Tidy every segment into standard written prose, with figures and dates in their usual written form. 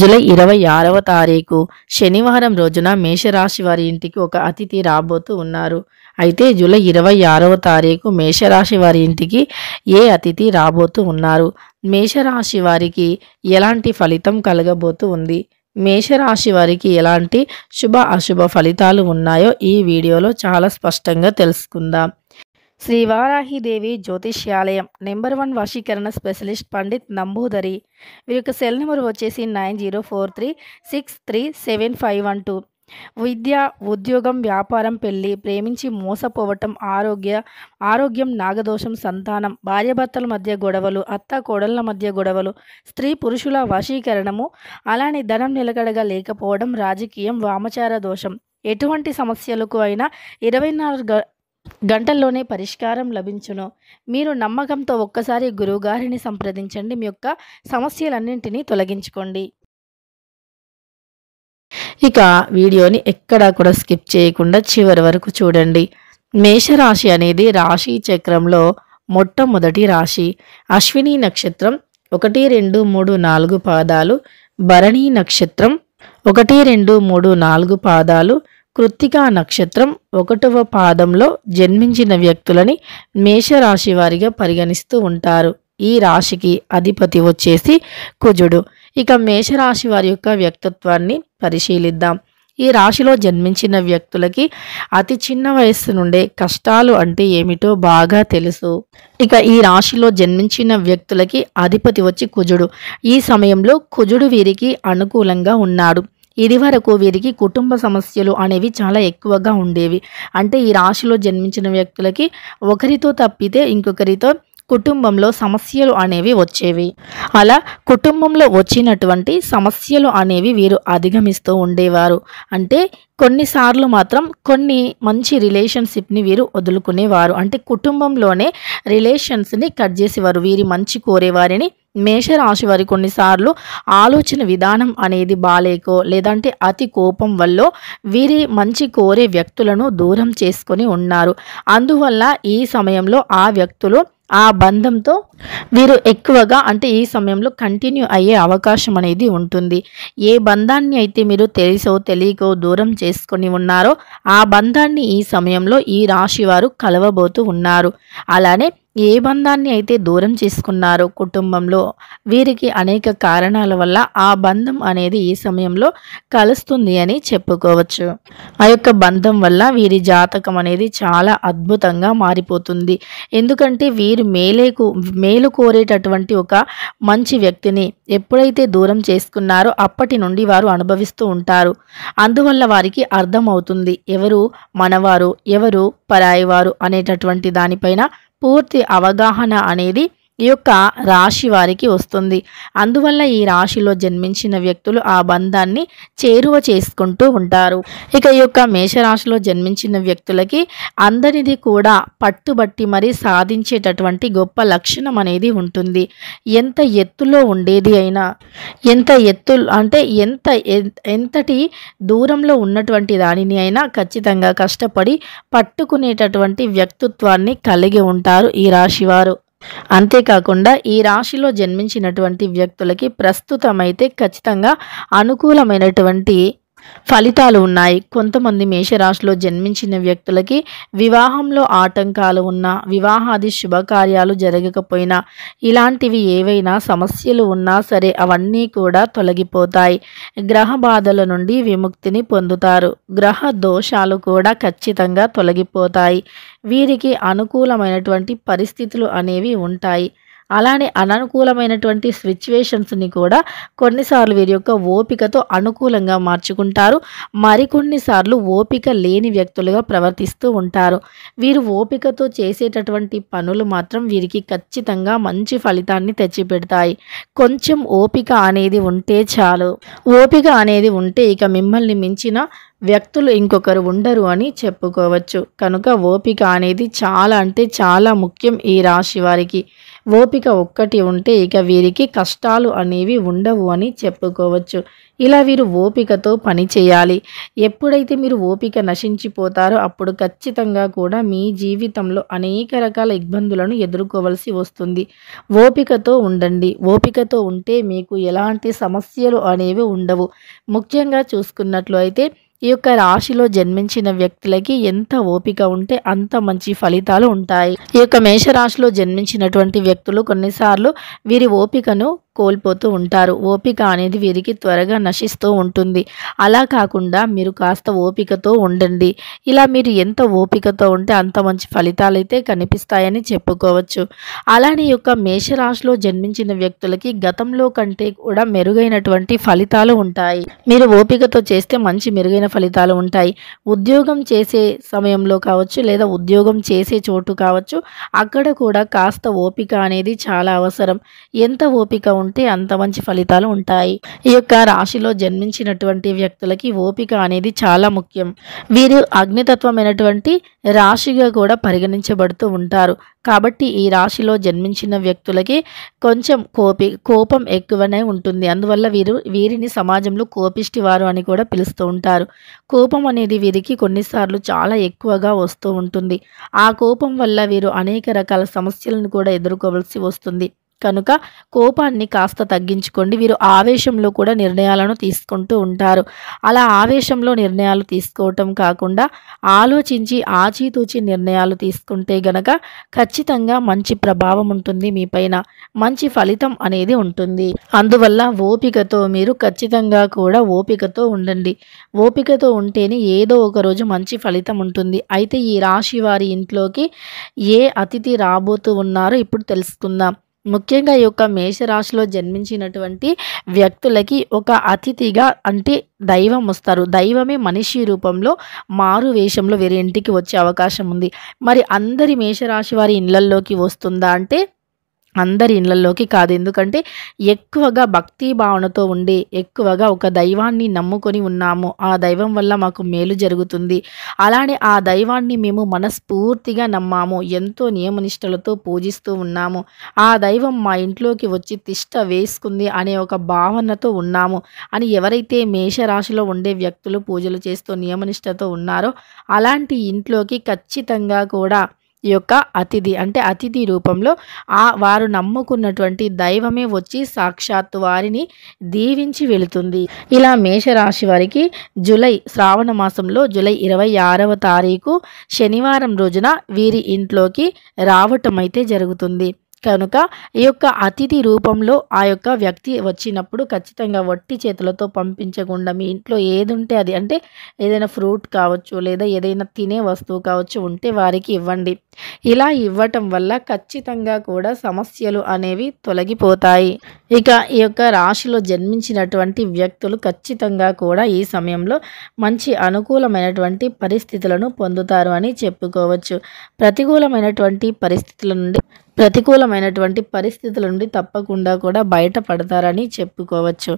July 26వ తారీఖు శనివారం రోజున మేషరాశి వారి ఇంటికి ఒక అతిథి రాబోతూ ఉన్నారు. అయితే జూలై 26వ తారీఖు మేషరాశి వారి ఇంటికి ఏ అతిథి రాబోతూ ఉన్నారు? మేషరాశి వారికి ఎలాంటి ఫలితం కలగబోతూ ఉంది? మేషరాశి వారికి ఎలాంటి శుభ అశుభ ఫలితాలు ఉన్నాయో ఈ వీడియోలో చాలా స్పష్టంగా తెలుసుకుందాం. శ్రీ వారాహిదేవి జ్యోతిష్యాలయం నెంబర్ 1 వశీకరణ స్పెషలిస్ట్ పండిత్ నంబూదరి. వీరి యొక్క సెల్ నెంబర్ వచ్చేసి 9043363751. విద్య, ఉద్యోగం, వ్యాపారం, పెళ్లి, ప్రేమించి మోసపోవటం, ఆరోగ్యం, నాగదోషం, సంతానం, భార్యాభర్తల మధ్య గొడవలు, అత్త కోడళ్ల మధ్య గొడవలు, స్త్రీ పురుషుల వశీకరణము, అలానే ధనం నిలకడగా లేకపోవడం, రాజకీయం, వామచార దోషం, ఎటువంటి సమస్యలకు అయినా 24 గంటల్లోనే పరిష్కారం లభించును. మీరు నమ్మకంతో ఒక్కసారి గురువుగారిని సంప్రదించండి. మీ యొక్క సమస్యలన్నింటినీ తొలగించుకోండి. ఇక వీడియోని ఎక్కడా కూడా స్కిప్ చేయకుండా చివరి వరకు చూడండి. మేషరాశి అనేది రాశి చక్రంలో మొట్టమొదటి రాశి. అశ్విని నక్షత్రం 1, 2, 3, 4 పాదాలు, భరణి నక్షత్రం 1, 2, 3, 4 పాదాలు, కృత్తికా నక్షత్రం 1వ పాదంలో జన్మించిన వ్యక్తులని మేషరాశి వారిగా పరిగణిస్తూ ఉంటారు. ఈ రాశికి అధిపతి వచ్చేసి కుజుడు. ఇక మేషరాశి వారి యొక్క వ్యక్తిత్వాన్ని పరిశీలిద్దాం. ఈ రాశిలో జన్మించిన వ్యక్తులకి అతి చిన్న వయస్సు నుండే కష్టాలు అంటే ఏమిటో బాగా తెలుసు. ఇక ఈ రాశిలో జన్మించిన వ్యక్తులకి అధిపతి వచ్చి కుజుడు. ఈ సమయంలో కుజుడు వీరికి అనుకూలంగా ఉన్నాడు. ఇది వరకు వీరికి కుటుంబ సమస్యలు అనేవి చాలా ఎక్కువగా ఉండేవి. అంటే ఈ రాశిలో జన్మించిన వ్యక్తులకి ఒకరితో తప్పితే ఇంకొకరితో కుటుంబంలో సమస్యలు అనేవి వచ్చేవి. అలా కుటుంబంలో వచ్చినటువంటి సమస్యలు అనేవి వీరు అధిగమిస్తూ ఉండేవారు. అంటే కొన్నిసార్లు మాత్రం కొన్ని మంచి రిలేషన్షిప్ని వీరు వదులుకునేవారు. అంటే కుటుంబంలోనే రిలేషన్స్ని కట్ చేసేవారు. వీరి మంచి కోరేవారిని మేషరాశి వారి కొన్నిసార్లు ఆలోచన విధానం అనేది బాలేకో లేదంటే అతి కోపం వల్ల వీరి మంచి కోరే వ్యక్తులను దూరం చేసుకొని ఉన్నారు. అందువల్ల ఈ సమయంలో ఆ వ్యక్తులు ఆ బంధంతో వీరు ఎక్కువగా అంటే ఈ సమయంలో కంటిన్యూ అయ్యే అవకాశం అనేది ఉంటుంది. ఏ బంధాన్ని అయితే మీరు తెలుసో తెలియకో దూరం చేసుకొని ఉన్నారో ఆ బంధాన్ని ఈ సమయంలో ఈ రాశి వారు కలవబోతూ ఉన్నారు. అలానే ఏ బంధాన్ని అయితే దూరం చేసుకున్నారో కుటుంబంలో వీరికి అనేక కారణాల వల్ల ఆ బంధం అనేది ఈ సమయంలో కలుస్తుంది అని చెప్పుకోవచ్చు. ఆ యొక్క బంధం వల్ల వీరి జాతకం అనేది చాలా అద్భుతంగా మారిపోతుంది. ఎందుకంటే వీరు మేలు కోరేటటువంటి ఒక మంచి వ్యక్తిని ఎప్పుడైతే దూరం చేసుకున్నారో అప్పటి నుండి వారు అనుభవిస్తూ ఉంటారు. అందువల్ల వారికి అర్థమవుతుంది ఎవరు మనవారు ఎవరు పరాయివారు అనేటటువంటి దానిపైన పూర్తి అవగాహన అనేది ఈ యొక్క రాశి వారికి వస్తుంది. అందువల్ల ఈ రాశిలో జన్మించిన వ్యక్తులు ఆ బంధాన్ని చేరువ చేసుకుంటూ ఉంటారు. ఇక ఈ యొక్క మేషరాశిలో జన్మించిన వ్యక్తులకి అందరిది కూడా పట్టుబట్టి మరీ సాధించేటటువంటి గొప్ప లక్షణం అనేది ఉంటుంది. ఎంత ఎత్తులో ఉండేది అయినా ఎంతటి దూరంలో ఉన్నటువంటి దానిని అయినా ఖచ్చితంగా కష్టపడి పట్టుకునేటటువంటి వ్యక్తిత్వాన్ని కలిగి ఉంటారు ఈ రాశివారు. అంతేకాకుండా ఈ రాశిలో జన్మించినటువంటి వ్యక్తులకి ప్రస్తుతమైతే ఖచ్చితంగా అనుకూలమైనటువంటి ఫలితాలు ఉన్నాయి. కొంతమంది మేషరాశిలో జన్మించిన వ్యక్తులకి వివాహంలో ఆటంకాలు ఉన్నా, వివాహాది శుభకార్యాలు జరగకపోయినా, ఇలాంటివి ఏవైనా సమస్యలు ఉన్నా సరే అవన్నీ కూడా తొలగిపోతాయి. గ్రహ బాధల నుండి విముక్తిని పొందుతారు. గ్రహ దోషాలు కూడా ఖచ్చితంగా తొలగిపోతాయి. వీరికి అనుకూలమైనటువంటి పరిస్థితులు అనేవి ఉంటాయి. అలానే అననుకూలమైనటువంటి సిచ్యువేషన్స్ని కూడా కొన్నిసార్లు వీరి యొక్క ఓపికతో అనుకూలంగా మార్చుకుంటారు. మరికొన్నిసార్లు ఓపిక లేని వ్యక్తులుగా ప్రవర్తిస్తూ ఉంటారు. వీరు ఓపికతో చేసేటటువంటి పనులు మాత్రం వీరికి ఖచ్చితంగా మంచి ఫలితాన్ని తెచ్చిపెడతాయి. కొంచెం ఓపిక అనేది ఉంటే చాలు. ఓపిక అనేది ఉంటే ఇక మిమ్మల్ని మించిన వ్యక్తులు ఇంకొకరు ఉండరు అని చెప్పుకోవచ్చు. కనుక ఓపిక అనేది చాలా అంటే చాలా ముఖ్యం ఈ రాశి వారికి. ఓపిక ఒక్కటి ఉంటే ఇక వీరికి కష్టాలు అనేవి ఉండవు అని చెప్పుకోవచ్చు. ఇలా వీరు ఓపికతో పని చేయాలి. ఎప్పుడైతే మీరు ఓపిక నశించిపోతారో అప్పుడు ఖచ్చితంగా కూడా మీ జీవితంలో అనేక రకాల ఇబ్బందులను ఎదుర్కోవలసి వస్తుంది. ఓపికతో ఉండండి. ఓపికతో ఉంటే మీకు ఎలాంటి సమస్యలు అనేవి ఉండవు. ముఖ్యంగా చూసుకున్నట్లు అయితే ఈ యొక్క రాశిలో జన్మించిన వ్యక్తులకి ఎంత ఓపిక ఉంటే అంత మంచి ఫలితాలు ఉంటాయి. ఈ యొక్క మేషరాశిలో జన్మించినటువంటి వ్యక్తులు కొన్నిసార్లు వీరి ఓపికను కోల్పోతూ ఉంటారు. ఓపిక అనేది వీరికి త్వరగా నశిస్తూ ఉంటుంది. అలా కాకుండా మీరు కాస్త ఓపికతో ఉండండి. ఇలా మీరు ఎంత ఓపికతో ఉంటే అంత మంచి ఫలితాలైతే కనిపిస్తాయని చెప్పుకోవచ్చు. అలానే ఈ యొక్క మేషరాశిలో జన్మించిన వ్యక్తులకి గతంలో కంటే కూడా మెరుగైనటువంటి ఫలితాలు ఉంటాయి. మీరు ఓపికతో చేస్తే మంచి మెరుగైన ఫలితాలు ఉంటాయి. ఉద్యోగం చేసే సమయంలో కావచ్చు లేదా ఉద్యోగం చేసే చోటు కావచ్చు, అక్కడ కూడా కాస్త ఓపిక అనేది చాలా అవసరం. ఎంత ఓపిక ఉంటే అంత మంచి ఫలితాలు ఉంటాయి. ఈ యొక్క రాశిలో జన్మించినటువంటి వ్యక్తులకి ఓపిక అనేది చాలా ముఖ్యం. వీరు అగ్నితత్వమైనటువంటి రాశిగా కూడా పరిగణించబడుతూ ఉంటారు. కాబట్టి ఈ రాశిలో జన్మించిన వ్యక్తులకి కొంచెం కోపం ఎక్కువనే ఉంటుంది. అందువల్ల వీరిని సమాజంలో కోపిష్టివారు అని కూడా పిలుస్తూ ఉంటారు. కోపం అనేది వీరికి కొన్నిసార్లు చాలా ఎక్కువగా వస్తూ ఉంటుంది. ఆ కోపం వల్ల వీరు అనేక రకాల సమస్యలను కూడా ఎదుర్కోవలసి వస్తుంది. కనుక కోపాన్ని కాస్త తగ్గించుకోండి. వీరు ఆవేశంలో కూడా నిర్ణయాలను తీసుకుంటూ ఉంటారు. అలా ఆవేశంలో నిర్ణయాలు తీసుకోవటం కాకుండా ఆలోచించి ఆచితూచి నిర్ణయాలు తీసుకుంటే గనక ఖచ్చితంగా మంచి ప్రభావం ఉంటుంది మీ పైన. మంచి ఫలితం అనేది ఉంటుంది. అందువల్ల ఓపికతో మీరు ఖచ్చితంగా కూడా ఓపికతో ఉండండి. ఓపికతో ఉంటేనే ఏదో ఒక రోజు మంచి ఫలితం ఉంటుంది. అయితే ఈ రాశి వారి ఇంట్లోకి ఏ అతిథి రాబోతూ ఉన్నారో ఇప్పుడు తెలుసుకుందాం. ముఖ్యంగా ఈ యొక్క మేషరాశిలో జన్మించినటువంటి వ్యక్తులకి ఒక అతిథిగా అంటే దైవం వస్తారు. దైవమే మనిషి రూపంలో మారు వేషంలో వీరి ఇంటికి వచ్చే అవకాశం ఉంది. మరి అందరి మేషరాశి వారి ఇళ్లల్లోకి వస్తుందా అంటే అందరి ఇళ్లల్లోకి కాదు. ఎందుకంటే ఎక్కువగా భక్తి భావనతో ఉండి ఎక్కువగా ఒక దైవాన్ని నమ్ముకొని ఉన్నాము, ఆ దైవం వల్ల మాకు మేలు జరుగుతుంది, అలానే ఆ దైవాన్ని మేము మనస్ఫూర్తిగా నమ్మాము, ఎంతో నియమనిష్టలతో పూజిస్తూ ఉన్నాము, ఆ దైవం మా ఇంట్లోకి వచ్చి తిష్ట వేసుకుంది అనే ఒక భావనతో ఉన్నాము అని ఎవరైతే మేషరాశిలో ఉండే వ్యక్తులు పూజలు చేస్తూ నియమనిష్టతో ఉన్నారో అలాంటి ఇంట్లోకి ఖచ్చితంగా కూడా ఈ యొక్క అతిథి అంటే అతిథి రూపంలో వారు నమ్ముకున్నటువంటి దైవమే వచ్చి సాక్షాత్తు వారిని దీవించి వెళుతుంది. ఇలా మేషరాశి వారికి శ్రావణ మాసంలో జూలై 26వ తారీఖు శనివారం రోజున వీరి ఇంట్లోకి రావటం అయితే జరుగుతుంది. కనుక ఈ యొక్క అతిథి రూపంలో ఆ యొక్క వ్యక్తి వచ్చినప్పుడు ఖచ్చితంగా వట్టి చేతులతో పంపించకుండా మీ ఇంట్లో ఏది ఉంటే అది, అంటే ఏదైనా ఫ్రూట్ కావచ్చు లేదా ఏదైనా తినే వస్తువు కావచ్చు ఉంటే వారికి ఇవ్వండి. ఇలా ఇవ్వటం వల్ల ఖచ్చితంగా కూడా సమస్యలు అనేవి తొలగిపోతాయి. ఇక ఈ యొక్క రాశిలో జన్మించినటువంటి వ్యక్తులు ఖచ్చితంగా కూడా ఈ సమయంలో మంచి అనుకూలమైనటువంటి పరిస్థితులను పొందుతారు అని చెప్పుకోవచ్చు. ప్రతికూలమైనటువంటి పరిస్థితుల నుండి తప్పకుండా కూడా బయటపడతారని చెప్పుకోవచ్చు.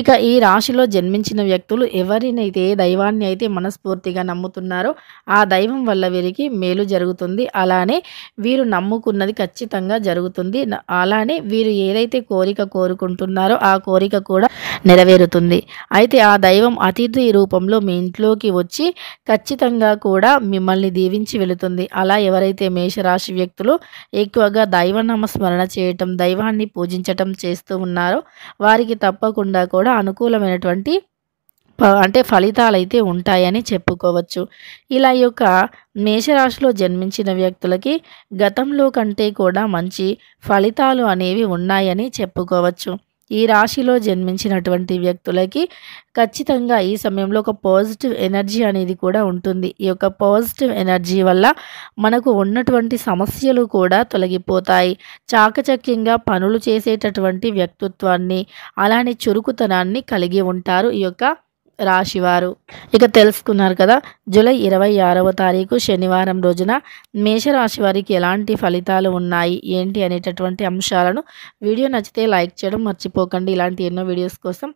ఇక ఈ రాశిలో జన్మించిన వ్యక్తులు ఎవరినైతే దైవాన్ని అయితే మనస్ఫూర్తిగా నమ్ముతున్నారో ఆ దైవం వల్ల వీరికి మేలు జరుగుతుంది. అలానే వీరు నమ్ముకున్నది ఖచ్చితంగా జరుగుతుంది. అలానే వీరు ఏదైతే కోరిక కోరుకుంటున్నారో ఆ కోరిక కూడా నెరవేరుతుంది. అయితే ఆ దైవం అతిథి రూపంలో మీ ఇంట్లోకి వచ్చి ఖచ్చితంగా కూడా మిమ్మల్ని దీవించి వెళుతుంది. అలా ఎవరైతే మేషరాశి వ్యక్తులు ఎక్కువగా దైవనామ స్మరణ చేయటం, దైవాన్ని పూజించటం చేస్తూ ఉన్నారో వారికి తప్పకుండా కూడా అనుకూలమైనటువంటి ఫలితాలైతే ఉంటాయని చెప్పుకోవచ్చు. ఇలా ఈ యొక్క మేషరాశిలో జన్మించిన వ్యక్తులకి గతంలో కంటే కూడా మంచి ఫలితాలు అనేవి ఉన్నాయని చెప్పుకోవచ్చు. ఈ రాశిలో జన్మించినటువంటి వ్యక్తులకి ఖచ్చితంగా ఈ సమయంలో ఒక పాజిటివ్ ఎనర్జీ అనేది కూడా ఉంటుంది. ఈ యొక్క పాజిటివ్ ఎనర్జీ వల్ల మనకు ఉన్నటువంటి సమస్యలు కూడా తొలగిపోతాయి. చాకచక్యంగా పనులు చేసేటటువంటి వ్యక్తిత్వాన్ని అలానే చురుకుతనాన్ని కలిగి ఉంటారు ఈ యొక్క రాశివారు. ఇక తెలుసుకున్నారు కదా, జూలై 26వ తారీఖు శనివారం రోజున మేషరాశి వారికి ఎలాంటి ఫలితాలు ఉన్నాయి ఏంటి అనేటటువంటి అంశాలను. వీడియో నచ్చితే లైక్ చేయడం మర్చిపోకండి. ఇలాంటి ఎన్నో వీడియోస్ కోసం